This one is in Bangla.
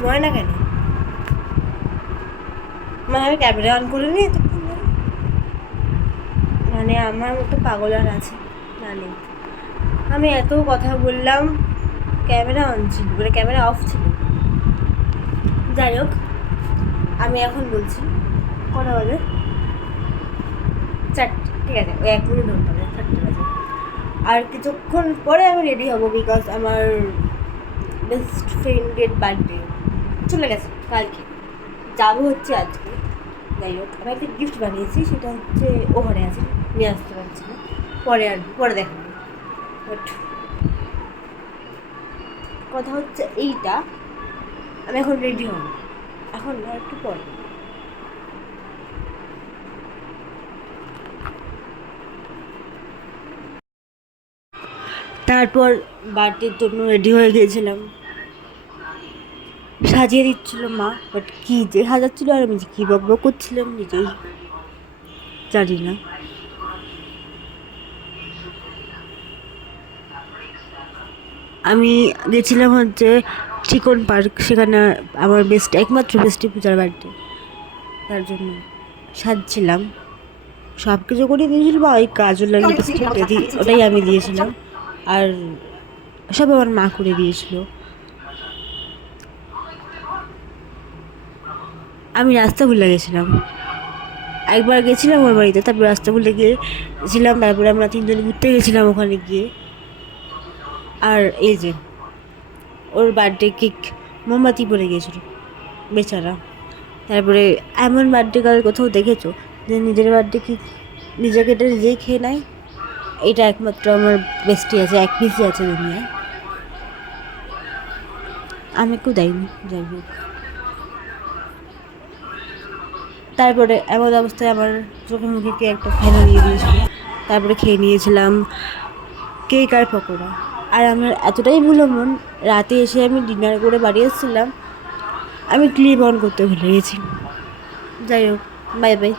ঘুম হয় না কেন? মানে আমি ক্যামেরা অন করিনি তো, মানে আমার মতো পাগল আর আছে না নেই। আমি এত কথা বললাম, ক্যামেরা অন ছিল, মানে ক্যামেরা অফ ছিল। যাই হোক, আমি এখন বলছি কটা বাজে, 4টে, ঠিক আছে, ওই 1 মিনিট ধরতে হবে, 4টে বাজে। আর কিছুক্ষণ পরে আমি রেডি হব, বিকজ আমার বেস্ট ফ্রেন্ডের বার্থডে চলে গেছে কালকে, যাবো হচ্ছে আজকে। যাই হোক, আমি একটা গিফট বানিয়েছি, সেটা হচ্ছে ও ঘরে আছে, নিয়ে আসতে পারছি না, পরে আর পরে দেখাবো। বাট কথা হচ্ছে এইটা, আমি এখন রেডি হব, এখন না, একটু পরে। তারপর বার্থডের জন্য রেডি হয়ে গিয়েছিলাম, সাজিয়ে দিচ্ছিল মা, বাট কী যে সাজাচ্ছিল আর আমি যে কী বকবক করছিলাম নিজেই জানি না। আমি গেছিলাম হচ্ছে চিকন পার্ক, সেখানে আমার একমাত্র বেস্টি পূজার বার্থডে, তার জন্য সাজছিলাম, সব কিছু করে দিয়েছিল বা ওই কাজল আর লিপস্টিকটা ওটাই আমি দিয়েছিলাম, আর সব আমার মা করে দিয়েছিল। আমি রাস্তা ভুলে গেছিলাম, একবার গেছিলাম ওর বাড়িতে, তারপর রাস্তা ভুলে গিয়েছিলাম, তারপরে আমরা 3জন ঘুরতে গেছিলাম ওখানে গিয়ে। আর এই যে ওর বার্থডে কেক মোমবাতি পড়ে গিয়েছিল বেচারা। তারপরে এমন বার্থডে গার্ল কোথাও দেখেছো যে নিজের বার্থডে কেক নিজেকে এটা নিজেই খেয়ে নেয়? এটা একমাত্র আমার বেস্টি আছে, এক পিসই আছে দুনিয়ায়, আমাকেও দেয়নি। যাই হোক, তারপরে এমন অবস্থায় আমার চোখে মুখে কে একটা ফেনা দিয়ে দিয়েছিল, তারপরে খেয়ে নিয়েছিলাম কেক আর পকোড়া। আর আমার এতটাই ভুলো মন, রাতে এসে আমি ডিনার করে বাড়ি এসেছিলাম, আমি ক্লিপ অন করতে ভুলে গেছি। যাই হোক, বাই বাই।